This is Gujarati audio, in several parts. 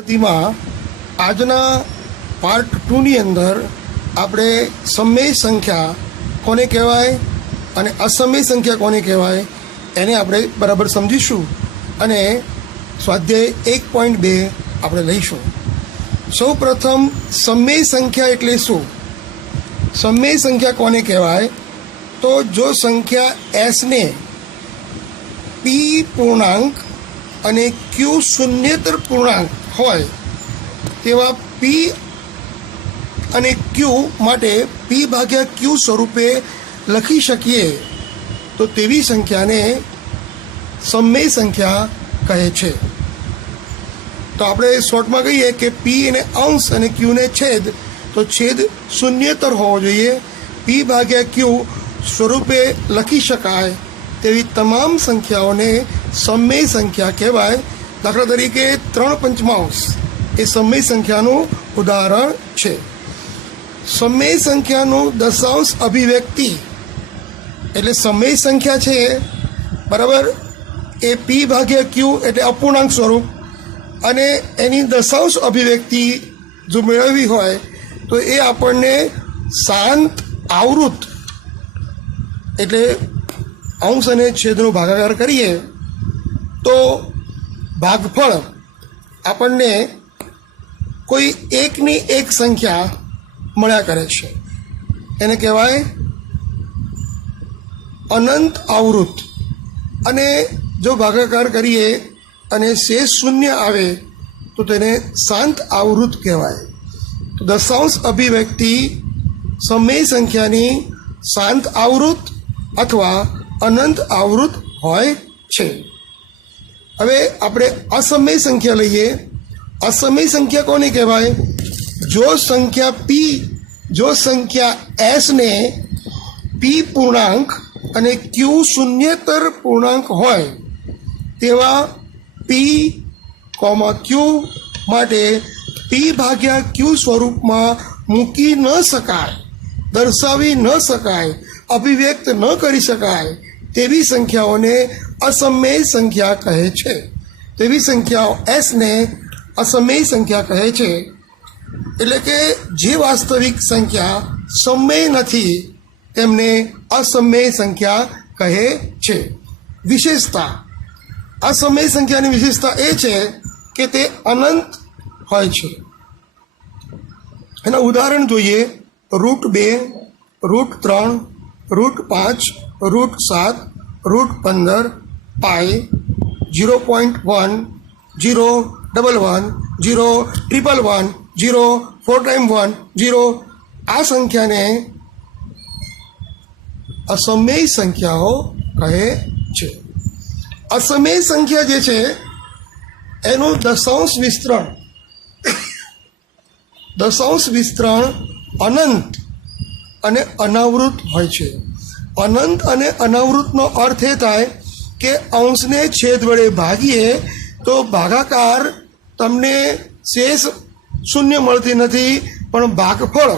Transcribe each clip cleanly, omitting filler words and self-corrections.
પદ્ધતિમાં આજના પાર્ટ 2ની અંદર આપણે સમય સંખ્યા કોને કહેવાય અને અસમય સંખ્યા કોને કહેવાય એને આપણે બરાબર સમજીશું અને સ્વાધ્યાય 1.2 આપણે લઈશું. સૌ પ્રથમ સમય સંખ્યા એટલે શું? સમય સંખ્યા કોને કહેવાય? તો જો સંખ્યા એસને પી પૂર્ણાંક અને ક્યુ શૂન્યેતર પૂર્ણાંક હોય તેવા પી અને ક્યુ માટે પી ભાગ્યા ક્યુ સ્વરૂપે લખી શકીએ તો તેવી સંખ્યાને સમય સંખ્યા કહે છે. તો આપણે શોર્ટમાં કહીએ કે પી એને અંશ અને ક્યુને છેદ, તો છેદ શૂન્યેતર હોવો જોઈએ. પી ભાગ્યા ક્યુ સ્વરૂપે લખી શકાય તેવી તમામ સંખ્યાઓને સમય સંખ્યા કહેવાય. દાખલા તરીકે 3/5 એ સમય સંખ્યાનું ઉદાહરણ છે. સમય સંખ્યાનું દશાંશ અભિવ્યક્તિ એટલે સમય સંખ્યા છે બરાબર, એ પી ભાગ્યા ક્યુ એટલે અપૂર્ણાંક સ્વરૂપ, અને એની દશાંશ અભિવ્યક્તિ જો મેળવવી હોય તો એ આપણને શાંત આવૃત એટલે અંશ અને છેદનો ભાગાકાર કરીએ તો ભાગફળ આપણને કોઈ એકની એક સંખ્યા મળ્યા કરે છે. એને કહેવાય અનંત આવૃત. અને જો ભાગાકાર કરીએ અને શેષ શૂન્ય આવે તો તેને શાંત આવૃત કહેવાય. તો દશાંશ અભિવ્યક્તિ સમય સંખ્યાની શાંત આવૃત અથવા અનંત આવૃત હોય છે. હવે આપણે અસમય સંખ્યા લઈએ. અસમય સંખ્યા કોને કહેવાય? જો સંખ્યા એસને પી પૂર્ણાંક અને ક્યુ શૂન્યેતર પૂર્ણાંક હોય તેવા પી ક્યુ માટે પી ભાગ્યા ક્યુ સ્વરૂપમાં મૂકી ન શકાય, દર્શાવી ન શકાય, અભિવ્યક્ત ન કરી શકાય તેવી સંખ્યાઓને અસમય સંખ્યા કહે છે. તેવી સંખ્યાઓ એસને અસમય સંખ્યા કહે છે. એટલે કે જે વાસ્તવિક સંખ્યા સમય નથી તેમને અસમય સંખ્યા કહે છે. વિશેષતા, અસમય સંખ્યાની વિશેષતા એ છે કે તે અનંત હોય છે. એના ઉદાહરણ જોઈએ. √2, √3, √5, √7, √15, પાઈ, 0.1, 0, 11, 0, 111, 0, 4x1, 0. આ સંખ્યાને અસમય સંખ્યાઓ કહે છે. અસમય સંખ્યા જે છે એનું દશાંશ વિસ્તરણ અનંત અને અનાવૃત હોય છે. અનંત અને અનાવૃતનો અર્થ એ થાય કે અંશને છેદ વડે ભાગીએ તો ભાગાકાર તમને શેષ શૂન્ય મળતી નથી, પણ ભાગફળ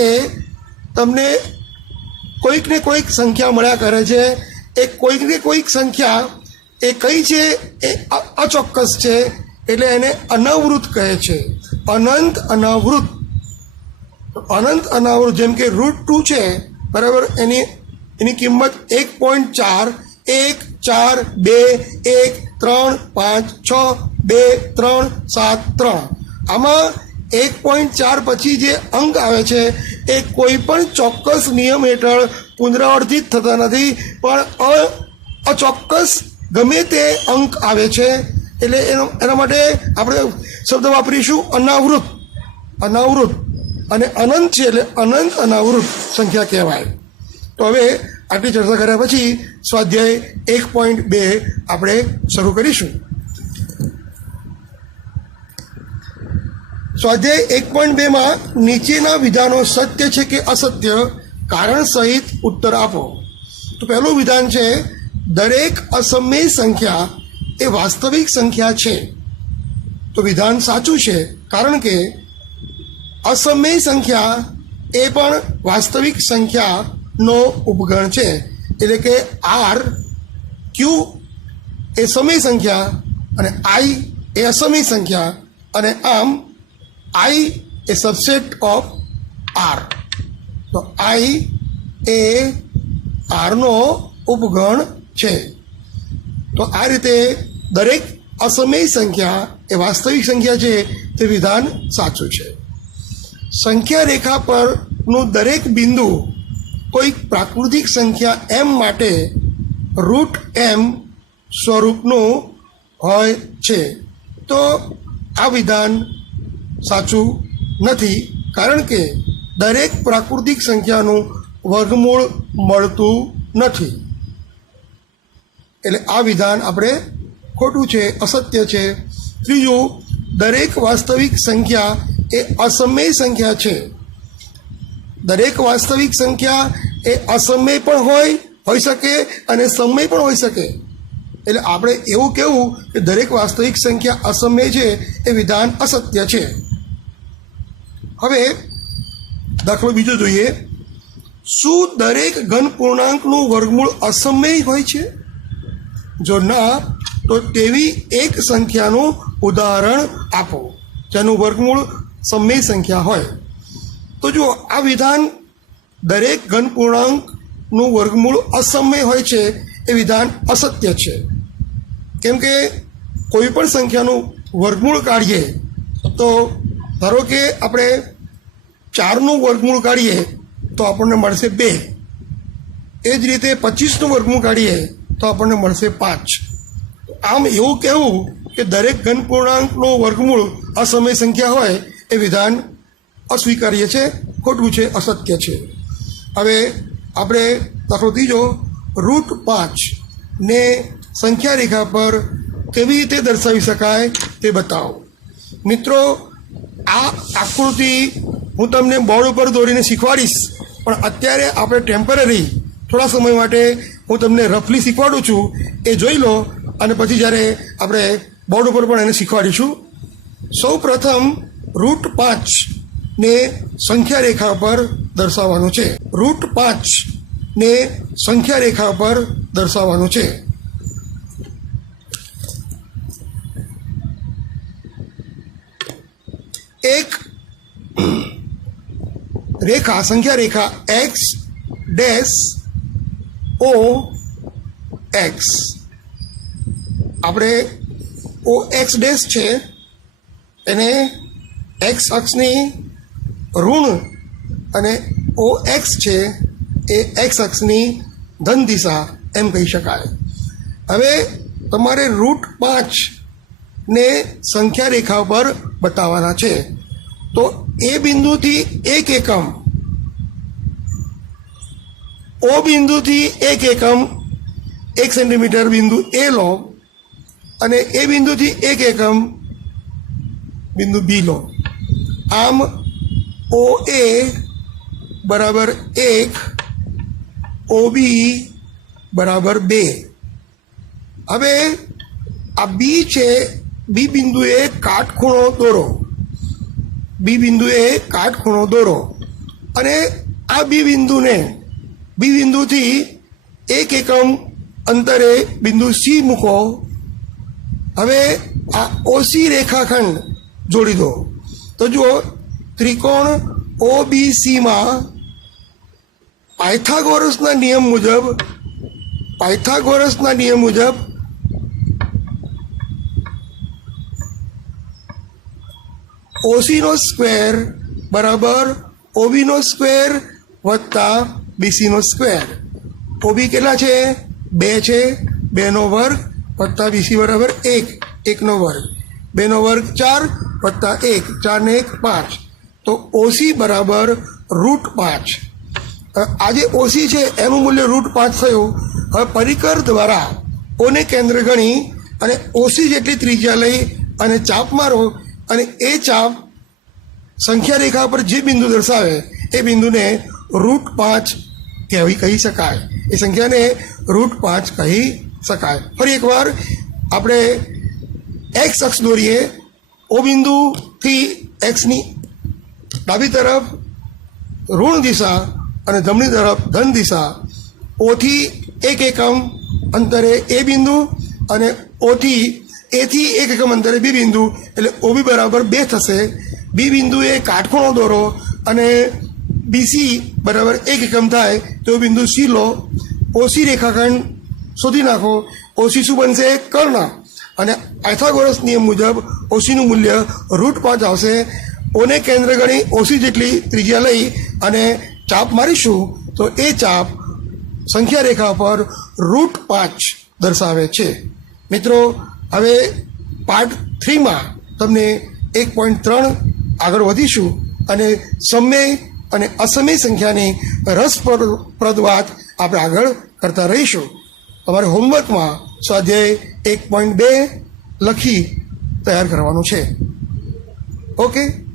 એ તમને કોઈકને કોઈક સંખ્યા મળ્યા કરે છે. એ કોઈકને કોઈક સંખ્યા એ કઈ છે એ અચોક્કસ છે, એટલે એને અનાવૃત કહે છે. અનંત અનાવૃત જેમ કે √2 છે બરાબર, એની કિંમત 1.4, 1, 4, 2, 1, 3, 5, 6, 2, 3, 7, 3. આમાં 1.4 પછી જે અંક આવે છે એ કોઈ પણ ચોક્કસ નિયમ હેઠળ પુનરાવર્તિત થતા નથી, પણ અચોક્કસ ગમે તે અંક આવે છે. એટલે એના માટે આપણે શબ્દ વાપરીશું અનાવૃત. અને અનંત છે એટલે અનંત અનાવૃત સંખ્યા કહેવાય. તો હવે આટલી ચર્ચા કર્યા પછી સ્વાધ્યાય 1.2 આપણે શરૂ કરીશું. સ્વાધ્યાય 1.2માં નીચેના વિધાનો સત્ય છે કે અસત્ય કારણ સહિત ઉત્તર આપો. તો પહેલું વિધાન છે, દરેક અસમય સંખ્યા એ વાસ્તવિક સંખ્યા છે. તો વિધાન સાચું છે, કારણ કે અસમય સંખ્યા એ પણ વાસ્તવિક સંખ્યાનો ઉપગણ છે. એટલે કે આર ક્યુ એ સમય સંખ્યા અને આઈ એ અસમય સંખ્યા, અને આમ આઈ એ સબસેટ ઓફ આર. તો આઈ એ આરનો ઉપગણ છે. તો આ રીતે દરેક અસમય સંખ્યા એ વાસ્તવિક સંખ્યા છે તે વિધાન સાચું છે. સંખ્યા રેખા પરનું દરેક બિંદુ કોઈ પ્રાકૃતિક સંખ્યા એમ માટે રૂટ એમ સ્વરૂપનું હોય છે. તો આ વિધાન સાચું નથી, કારણ કે દરેક પ્રાકૃતિક સંખ્યાનું વર્ગમૂળ મળતું નથી. એટલે આ વિધાન આપણે ખોટું છે, અસત્ય છે. ત્રીજું, દરેક વાસ્તવિક સંખ્યા એ અસમય સંખ્યા છે. દરેક વાસ્તવિક સંખ્યા એ અસમય પણ હોઈ શકે અને સમય પણ હોઈ શકે. એટલે આપણે એવું કહેવું કે દરેક વાસ્તવિક સંખ્યા અસમય છે એ વિધાન અસત્ય છે. હવે દાખલો બીજો જોઈએ. શું દરેક ઘન પૂર્ણાંકનું વર્ગમૂળ અસમય હોય છે? જો ના, તો તેવી એક સંખ્યાનું ઉદાહરણ આપો જેનું વર્ગમૂળ સમય સંખ્યા હોય. તો જો આ વિધાન દરેક ઘન પૂર્ણાંકનું વર્ગમૂળ અસમય હોય છે એ વિધાન અસત્ય છે. કેમ કે કોઈ પણ સંખ્યાનું વર્ગમૂળ કાઢીએ તો ધારો કે આપણે 4નું વર્ગમૂળ કાઢીએ તો આપણને મળશે 2. એ જ રીતે 25નું વર્ગમૂળ કાઢીએ તો આપણને મળશે 5. આમ એવું કહેવું કે દરેક ઘન પૂર્ણાંકનું વર્ગમૂળ અસમય સંખ્યા હોય એ વિધાન અસ્વીકાર્ય છે, ખોટું છે, અસત્ય છે. હવે આપણે દાખલો ત્રીજો, રૂટ 5 ને સંખ્યા રેખા પર કેવી રીતે દર્શાવી શકાય તે બતાવો. મિત્રો, આ આકૃતિ હું તમને બોર્ડ ઉપર દોરીને શીખવાડીશ, પણ અત્યારે આપણે ટેમ્પરરી થોડા સમય માટે હું તમને રફલી શીખવાડું છું, એ જોઈ લો અને પછી જ્યારે આપણે બોર્ડ ઉપર પણ એને શીખવાડીશું. સૌ પ્રથમ રૂટ 5 ને સંખ્યા રેખા પર દર્શાવવાનું છે. રૂટ 5 ને સંખ્યા રેખા પર દર્શાવવાનું છે. એક રેખા, સંખ્યા રેખા એક્સ ડેશ ઓ એક્સ, આપણે ઓ એક્સ ડેશ છે એને એક્સ અક્ષની ઋણ અને ઓ એક્સ છે એ એક્સ અક્ષની ધન દિશા એમ કહી શકાય. હવે તમારે રૂટ 5 ને સંખ્યા રેખા પર બતાવવાના છે. તો એ બિંદુથી 1 એકમ, ઓ બિંદુથી 1 એકમ 1 સેન્ટીમીટર બિંદુ એ લો, અને એ બિંદુથી 1 એકમ બિંદુ બી લો. આમ ઓ એ બરાબર 1, ઓ બી બરાબર 2. હવે આ બી છે, બી બિંદુએ કાટખૂણો દોરો, બી બિંદુએ કાટખૂણો દોરો, અને આ બી બિંદુથી 1 એકમ અંતરે બિંદુ સી મૂકો. હવે આ ઓસી રેખાખંડ જોડી દો. તો જુઓ, ત્રિકોણ OBCમાં પાયથાગોરસના નિયમ મુજબ ઓસીનો સ્ક્વેર બરાબર ઓબીનો સ્ક્વેર વત્તા બીસીનો સ્ક્વેર. ઓબી કેટલા છે? 2 છે, 2નો વર્ગ વત્તા બીસી બરાબર 1, 1નો વર્ગ, 2નો વર્ગ 4 વત્તા 1, 4 ને 1 5. તો ઓસી બરાબર રૂટ 5. આ જે ઓસી છે એનું મૂલ્ય રૂટ 5 થયું. હવે પરિકર દ્વારા ઓને કેન્દ્ર ગણી અને ઓસી જેટલી ત્રિજ્યા લઈ અને ચાપ મારો, અને એ ચાપ સંખ્યા રેખા પર જે બિંદુ દર્શાવે એ બિંદુને રૂટ 5 કહી શકાય. એ સંખ્યાને રૂટ 5 કહી શકાય. ફરી એકવાર આપણે એક્સ અક્ષ દોરીએ. ઓ બિંદુથી એક્સની ડાબી તરફ ઋણ દિશા અને જમણી તરફ ધન દિશા. ઓથી 1 એકમ અંતરે એ બિંદુ અને ઓથી એથી 1 એકમ અંતરે બી બિંદુ એટલે ઓબી બરાબર 2 થશે. બી બિંદુએ કાટખૂણો દોરો અને બીસી બરાબર 1 એકમ થાય તો બિંદુ સી લો. ઓસી રેખાખંડ શોધી નાખો. ઓસી શું બનશે? કર્ણ. અને પાયથાગોરસ નિયમ મુજબ ઓસીનું મૂલ્ય √5 આવશે. ઓને કેન્દ્ર ગણી ઓસી જેટલી ત્રિજ્યા લઈ અને ચાપ મારીશું તો એ ચાપ સંખ્યા રેખા પર √5 દર્શાવે છે. મિત્રો, હવે પાર્ટ 3માં તમને 1.3 આગળ વધીશું અને સમય અને અસમય સંખ્યાની રસપ્રદ વાત આપણે આગળ કરતા રહીશું. તમારે હોમવર્કમાં સ્વાધ્યાય 1.2 લખી તૈયાર કરવાનું છે. ઓકે.